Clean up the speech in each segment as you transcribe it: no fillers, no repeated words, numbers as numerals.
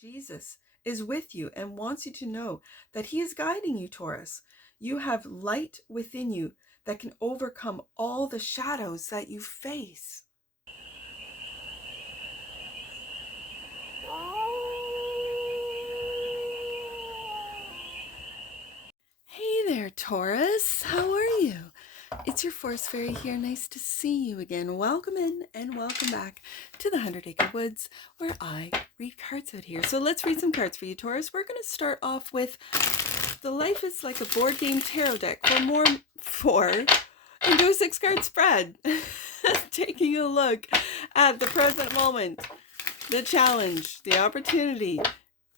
Jesus is with you and wants you to know that he is guiding you, Taurus. You have light within you that can overcome all the shadows that you face. Hey there, Taurus. How are you? It's your Force Fairy here. Nice to see you again. Welcome in and welcome back to the 100-Acre Woods, where I read cards out here. So let's read some cards for you, Taurus. We're going to start off with the Life is Like a Board Game Tarot deck into a 6-card spread. Taking a look at the present moment, the challenge, the opportunity,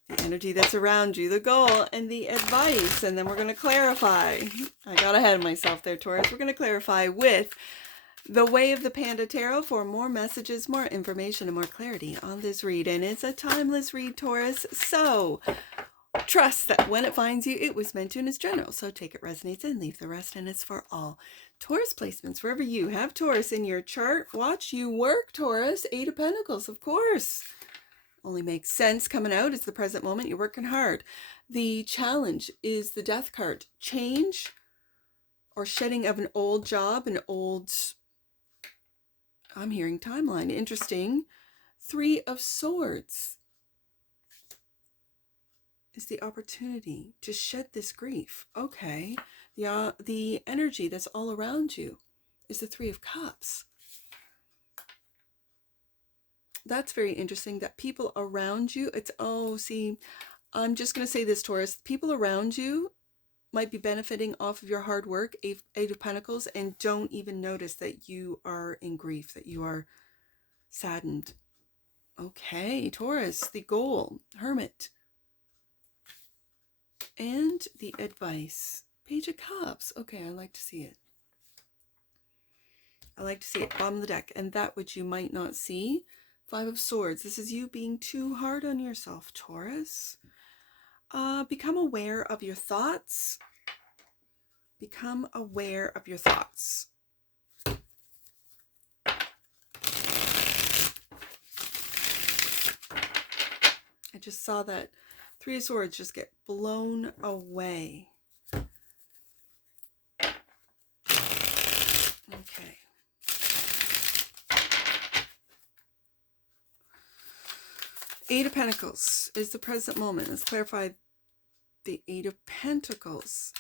the energy that's around you, the goal, and the advice. And then we're going to clarify. I got ahead of myself there, Taurus. We're going to clarify with the Way of the Panda Tarot for more messages, more information, and more clarity on this read. And it's a timeless read, Taurus. So trust that when it finds you, it was meant to and is general. So take it resonates and leave the rest, and it's for all. Taurus placements, wherever you have Taurus in your chart, watch you work, Taurus. 8 of Pentacles, of course. Only makes sense coming out. It's the present moment. You're working hard. The challenge is the Death card. Change or shedding of an old job, I'm hearing timeline. Interesting. 3 of Swords is the opportunity to shed this grief. Okay. The energy that's all around you is the 3 of Cups. That's very interesting, that people around you, I'm just going to say this, Taurus. People around you might be benefiting off of your hard work, 8 of Pentacles, and don't even notice that you are in grief, that you are saddened. Okay, Taurus, the goal, Hermit. And the advice, Page of Cups. Okay, I like to see it. I like to see it, bottom of the deck. And that which you might not see, 5 of Swords. This is you being too hard on yourself, Taurus. Become aware of your thoughts. Become aware of your thoughts. I just saw that 3 of Swords just get blown away. Okay. Eight of Pentacles is the present moment. Let's clarify the 8 of Pentacles.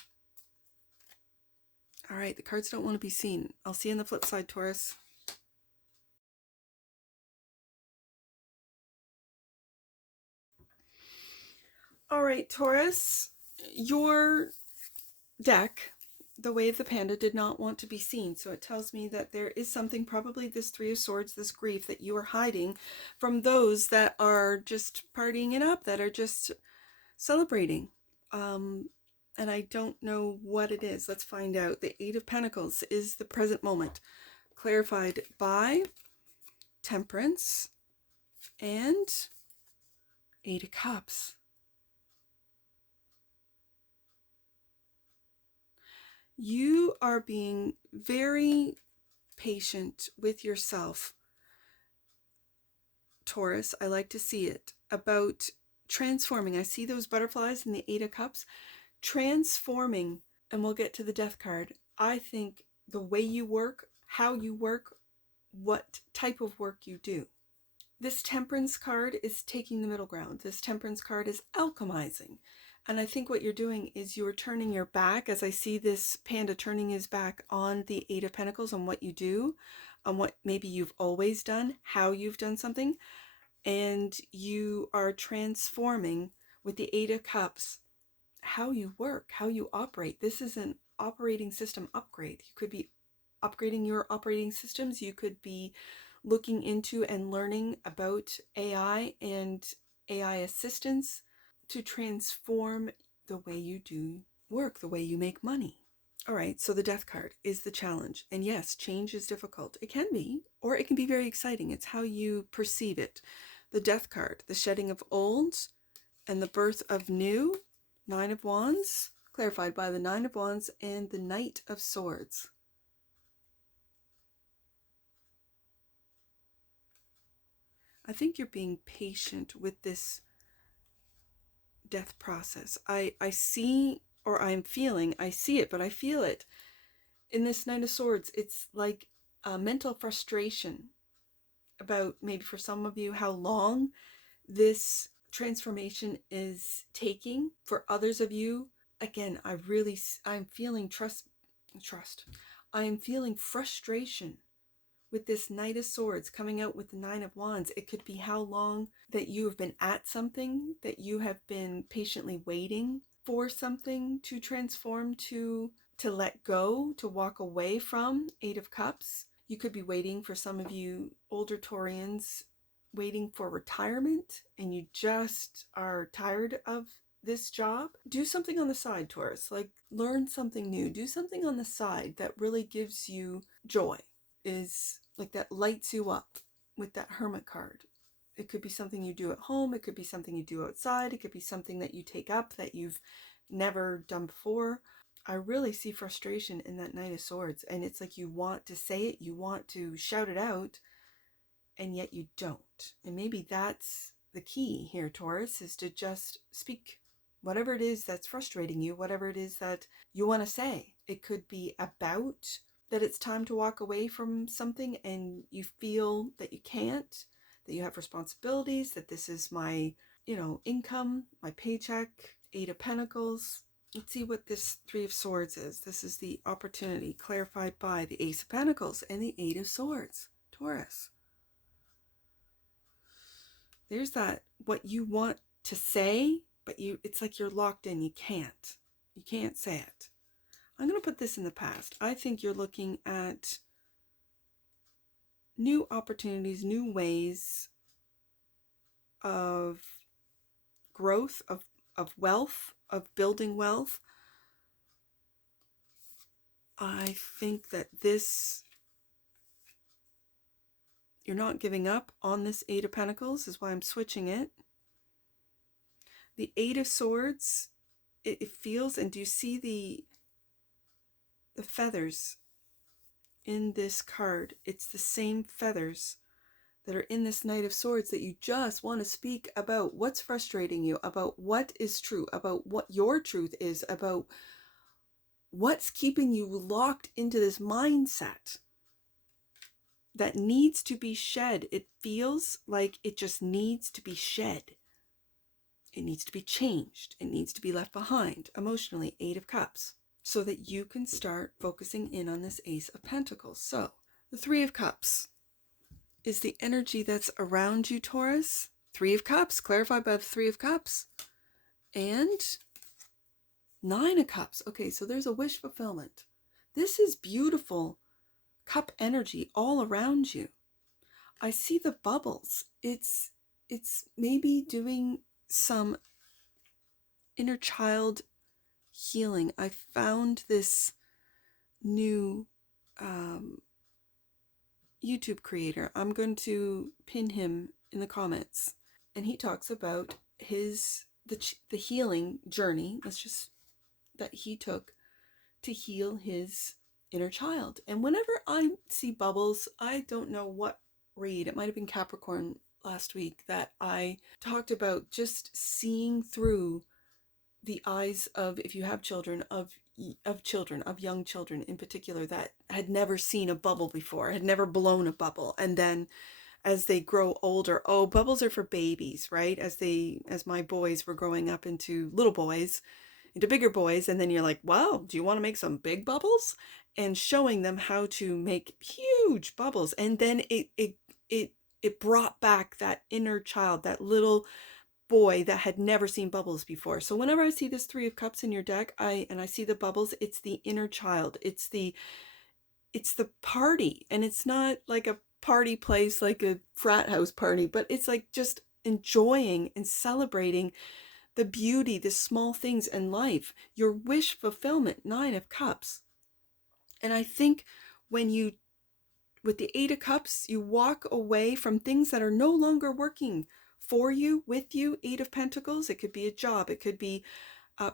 All right, the cards don't want to be seen. I'll see you on the flip side, Taurus. All right, Taurus, your deck, the Way of the Panda, did not want to be seen. So it tells me that there is something, probably this 3 of Swords, this grief that you are hiding from those that are just partying it up, that are just celebrating. And I don't know what it is. Let's find out. The 8 of Pentacles is the present moment, clarified by Temperance and 8 of Cups. You are being very patient with yourself, Taurus. I like to see it, about transforming. I see those butterflies in the 8 of Cups. Transforming, and we'll get to the Death card. I think the way you work, how you work, what type of work you do. This Temperance card is taking the middle ground. This Temperance card is alchemizing. And I think what you're doing is you're turning your back, as I see this panda turning his back on the 8 of Pentacles, on what you do, on what maybe you've always done, how you've done something, and you are transforming with the 8 of Cups how you work, how you operate. This is an operating system upgrade. You could be upgrading your operating systems. You could be looking into and learning about AI and AI assistance to transform the way you do work, the way you make money. All right, so the Death card is the challenge. And yes, change is difficult. It can be, or it can be very exciting. It's how you perceive it. The Death card, the shedding of old and the birth of new. 9 of Wands, clarified by the 9 of Wands and the Knight of Swords. I think you're being patient with this death process. I see, or I'm feeling, I see it, but I feel it. In this Knight of Swords, it's like a mental frustration about, maybe for some of you, how long this transformation is taking. For others of you, again, I'm feeling trust. I am feeling frustration with this Knight of Swords coming out with the Nine of Wands. It could be how long that you have been at something, that you have been patiently waiting for something to transform, to let go, to walk away from. Eight of Cups. You could be waiting, for some of you older Taurians, waiting for retirement, and you just are tired of this job. Do something on the side, Taurus. Like, learn something new. Do something on the side that really gives you joy, is like that lights you up, with that Hermit card. It could be something you do at home. It could be something you do outside. It could be something that you take up that you've never done before. I really see frustration in that Knight of Swords, and it's like you want to say it, you want to shout it out, and yet you don't. And maybe that's the key here, Taurus, is to just speak whatever it is that's frustrating you, whatever it is that you want to say. It could be about that it's time to walk away from something and you feel that you can't, that you have responsibilities, that this is my, income, my paycheck. Eight of Pentacles. Let's see what this Three of Swords is. This is the opportunity clarified by the Ace of Pentacles and the Eight of Swords. Taurus. There's that, what you want to say, but it's like you're locked in. You can't say it. I'm going to put this in the past. I think you're looking at new opportunities, new ways of growth, of wealth, of building wealth. I think that you're not giving up on this Eight of Pentacles, is why I'm switching it. The Eight of Swords, it feels, and do you see the feathers in this card? It's the same feathers that are in this Knight of Swords, that you just want to speak about what's frustrating you, about what is true, about what your truth is, about what's keeping you locked into this mindset that needs to be shed. It feels like it just needs to be shed. It needs to be changed. It needs to be left behind emotionally. Eight of Cups. So that you can start focusing in on this Ace of Pentacles. So the Three of Cups is the energy that's around you, Taurus. Three of Cups, clarified by the Three of Cups. And Nine of Cups. Okay, so there's a wish fulfillment. This is beautiful cup energy all around you. I see the bubbles. It's maybe doing some inner child healing. I found this new YouTube creator. I'm going to pin him in the comments, and he talks about the healing journey. That he took to heal his inner child. And whenever I see bubbles, I don't know what read. It might have been Capricorn last week that I talked about just seeing through the eyes of, if you have children, of young children in particular, that had never seen a bubble before, had never blown a bubble. And then as they grow older, bubbles are for babies, right? As my boys were growing up into little boys, into bigger boys, and then you're like, wow, do you want to make some big bubbles? And showing them how to make huge bubbles. And then it brought back that inner child, that little boy that had never seen bubbles before. So whenever I see this Three of Cups in your deck, I see the bubbles, it's the inner child. It's the party. And it's not like a party place, like a frat house party, but it's like just enjoying and celebrating the beauty, the small things in life, your wish fulfillment. Nine of Cups. And I think with the Eight of Cups, you walk away from things that are no longer working for you, with you. Eight of Pentacles. It could be a job. It could be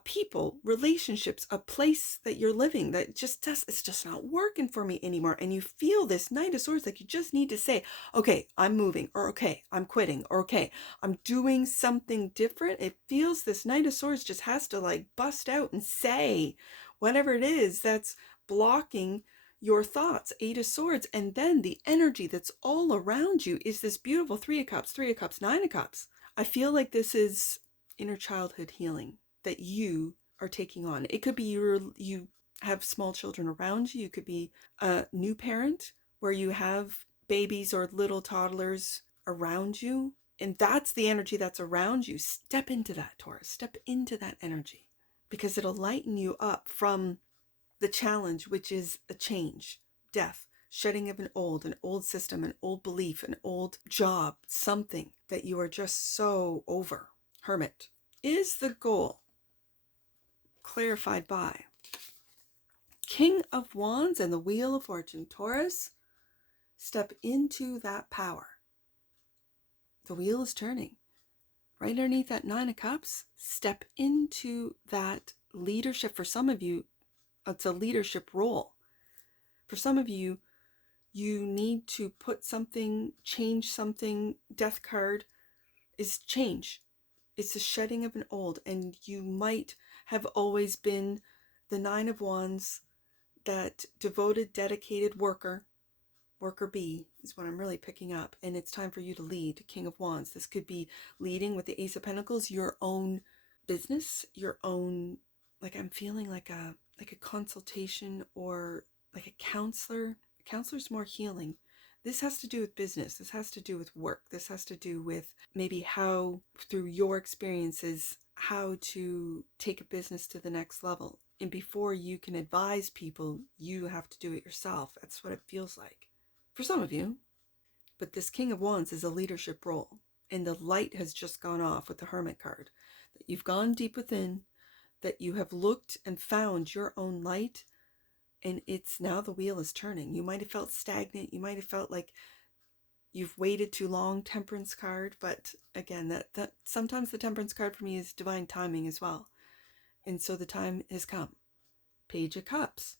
people, relationships, a place that you're living that it's just not working for me anymore. And you feel this Knight of Swords, like you just need to say, okay, I'm moving, or okay, I'm quitting, or okay, I'm doing something different. It feels this Knight of Swords just has to like bust out and say whatever it is that's blocking your thoughts. Eight of Swords. And then the energy that's all around you is this beautiful Three of Cups, Three of Cups, Nine of Cups. I feel like this is inner childhood healing that you are taking on. It could be you have small children around you. You could be a new parent where you have babies or little toddlers around you. And that's the energy that's around you. Step into that, Taurus. Step into that energy because it'll lighten you up from the challenge, which is a change, death, shedding of an old system, an old belief, an old job, something that you are just so over. Hermit. Is the goal clarified by King of Wands and the Wheel of Fortune? Taurus, step into that power. The wheel is turning. Right underneath that Nine of Cups, step into that leadership. For some of you, it's a leadership role. For some of you, you need to put something, change something. Death card is change. It's a shedding of an old, and you might have always been the Nine of Wands, that devoted, dedicated worker bee is what I'm really picking up. And it's time for you to lead. King of Wands. This could be leading with the Ace of Pentacles, your own business, your own, like I'm feeling like a consultation or like a counselor. A counselor's more healing. This has to do with business. This has to do with work. This has to do with maybe how, through your experiences, how to take a business to the next level. And before you can advise people, you have to do it yourself. That's what it feels like for some of you. But this King of Wands is a leadership role. And the light has just gone off with the Hermit card. That you've gone deep within, that you have looked and found your own light. And it's now the wheel is turning. You might have felt stagnant. You might have felt like you've waited too long. Temperance card. But again, that sometimes the Temperance card for me is divine timing as well. And so the time has come. Page of Cups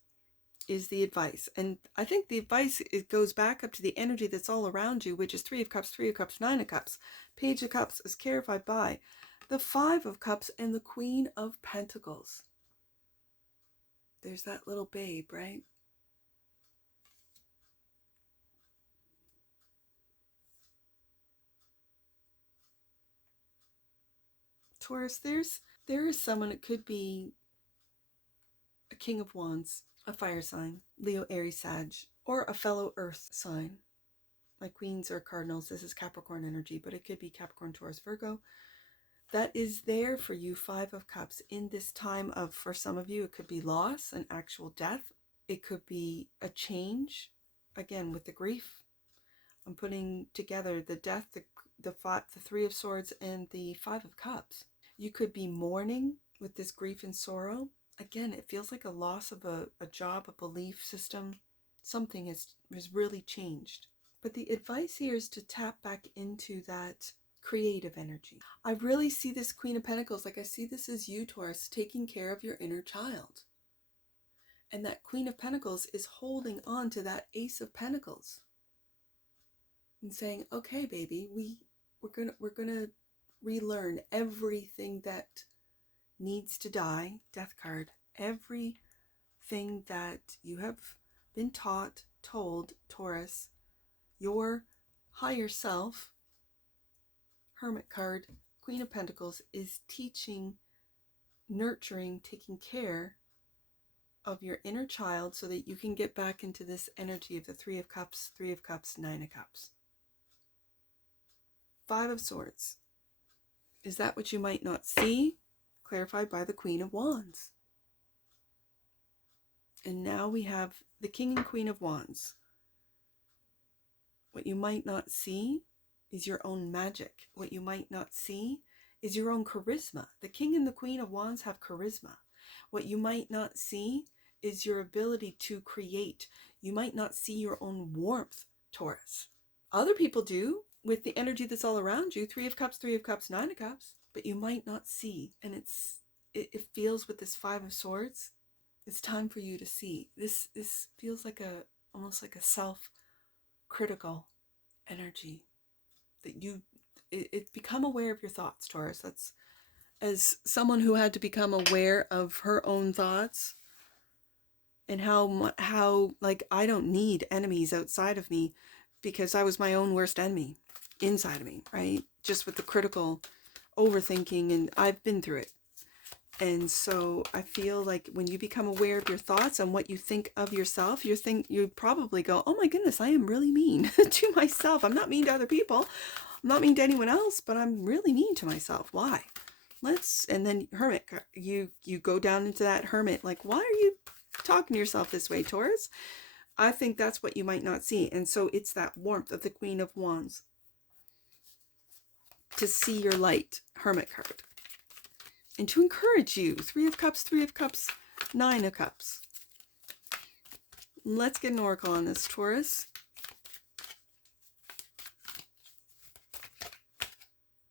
is the advice. And I think the advice, it goes back up to the energy that's all around you, which is Three of Cups, Three of Cups, Nine of Cups. Page of Cups is clarified by the Five of Cups and the Queen of Pentacles. There's that little babe, right? Taurus, there is someone, it could be a King of Wands, a fire sign, Leo, Aries, Sag, or a fellow earth sign. Like queens or cardinals, this is Capricorn energy, but it could be Capricorn, Taurus, Virgo. That is there for you, Five of Cups, in this time of, for some of you, it could be loss, an actual death. It could be a change, again, with the grief. I'm putting together the death, the Three of Swords, and the Five of Cups. You could be mourning with this grief and sorrow. Again, it feels like a loss of a job, a belief system. Something has really changed. But the advice here is to tap back into that creative energy. I really see this Queen of Pentacles, like I see this as you, Taurus, taking care of your inner child. And that Queen of Pentacles is holding on to that Ace of Pentacles and saying, okay, baby, we're gonna relearn everything that needs to die. Death card. Everything that you have been taught, told, Taurus, your higher self, Hermit card, Queen of Pentacles, is teaching, nurturing, taking care of your inner child so that you can get back into this energy of the Three of Cups, Nine of Cups. Five of Swords. Is that what you might not see? Clarified by the Queen of Wands. And now we have the King and Queen of Wands. What you might not see is your own magic. What you might not see is your own charisma. The King and the Queen of Wands have charisma. What you might not see is your ability to create. You might not see your own warmth, Taurus. Other people do with the energy that's all around you. Three of Cups, Nine of Cups. But you might not see. And it's it feels with this Five of Swords, it's time for you to see. This feels like almost like a self-critical energy that it become aware of your thoughts, Taurus. That's, as someone who had to become aware of her own thoughts and how like I don't need enemies outside of me, because I was my own worst enemy inside of me, right? Just with the critical overthinking, and I've been through it. And so I feel like when you become aware of your thoughts and what you think of yourself, you probably go, oh my goodness, I am really mean to myself. I'm not mean to other people. I'm not mean to anyone else, but I'm really mean to myself. Why? And then Hermit, you go down into that Hermit, like, why are you talking to yourself this way, Taurus? I think that's what you might not see. And so it's that warmth of the Queen of Wands. To see your light, Hermit card. And to encourage you, Three of Cups, Nine of Cups. Let's get an oracle on this, Taurus.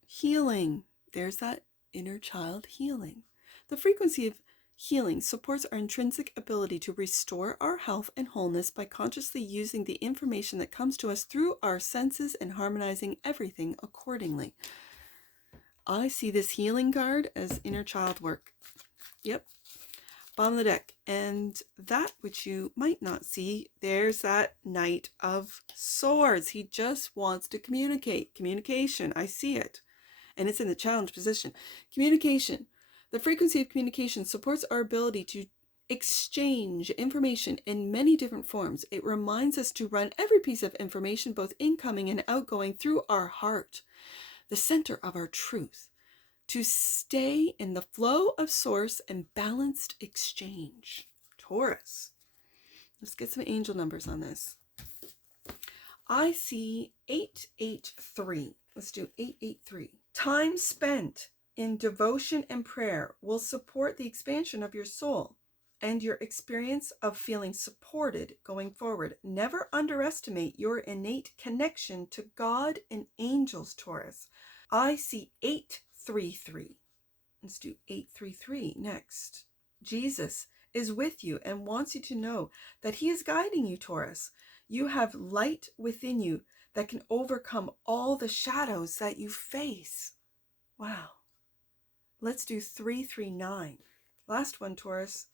Healing. There's that inner child healing. The frequency of healing supports our intrinsic ability to restore our health and wholeness by consciously using the information that comes to us through our senses and harmonizing everything accordingly. I see this healing card as inner child work. Yep. Bottom of the deck. And that which you might not see, there's that Knight of Swords. He just wants to communicate. Communication. I see it. And it's in the challenge position. Communication. The frequency of communication supports our ability to exchange information in many different forms. It reminds us to run every piece of information, both incoming and outgoing, through our heart, the center of our truth, to stay in the flow of source and balanced exchange. Taurus. Let's get some angel numbers on this. I see 883. Let's do 883. Time spent in devotion and prayer will support the expansion of your soul and your experience of feeling supported going forward. Never underestimate your innate connection to God and angels, Taurus. I see 833. Let's do 833 next. Jesus is with you and wants you to know that he is guiding you, Taurus. You have light within you that can overcome all the shadows that you face. Wow. Let's do 339. Last one, Taurus.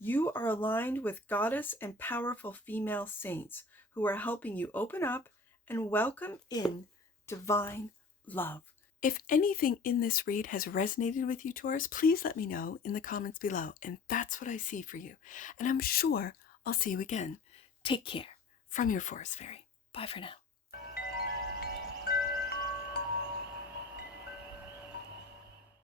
You are aligned with goddess and powerful female saints who are helping you open up and welcome in divine love. If anything in this read has resonated with you, Taurus, please let me know in the comments below. And that's what I see for you. And I'm sure I'll see you again. Take care. From your Forest Fairy. Bye for now.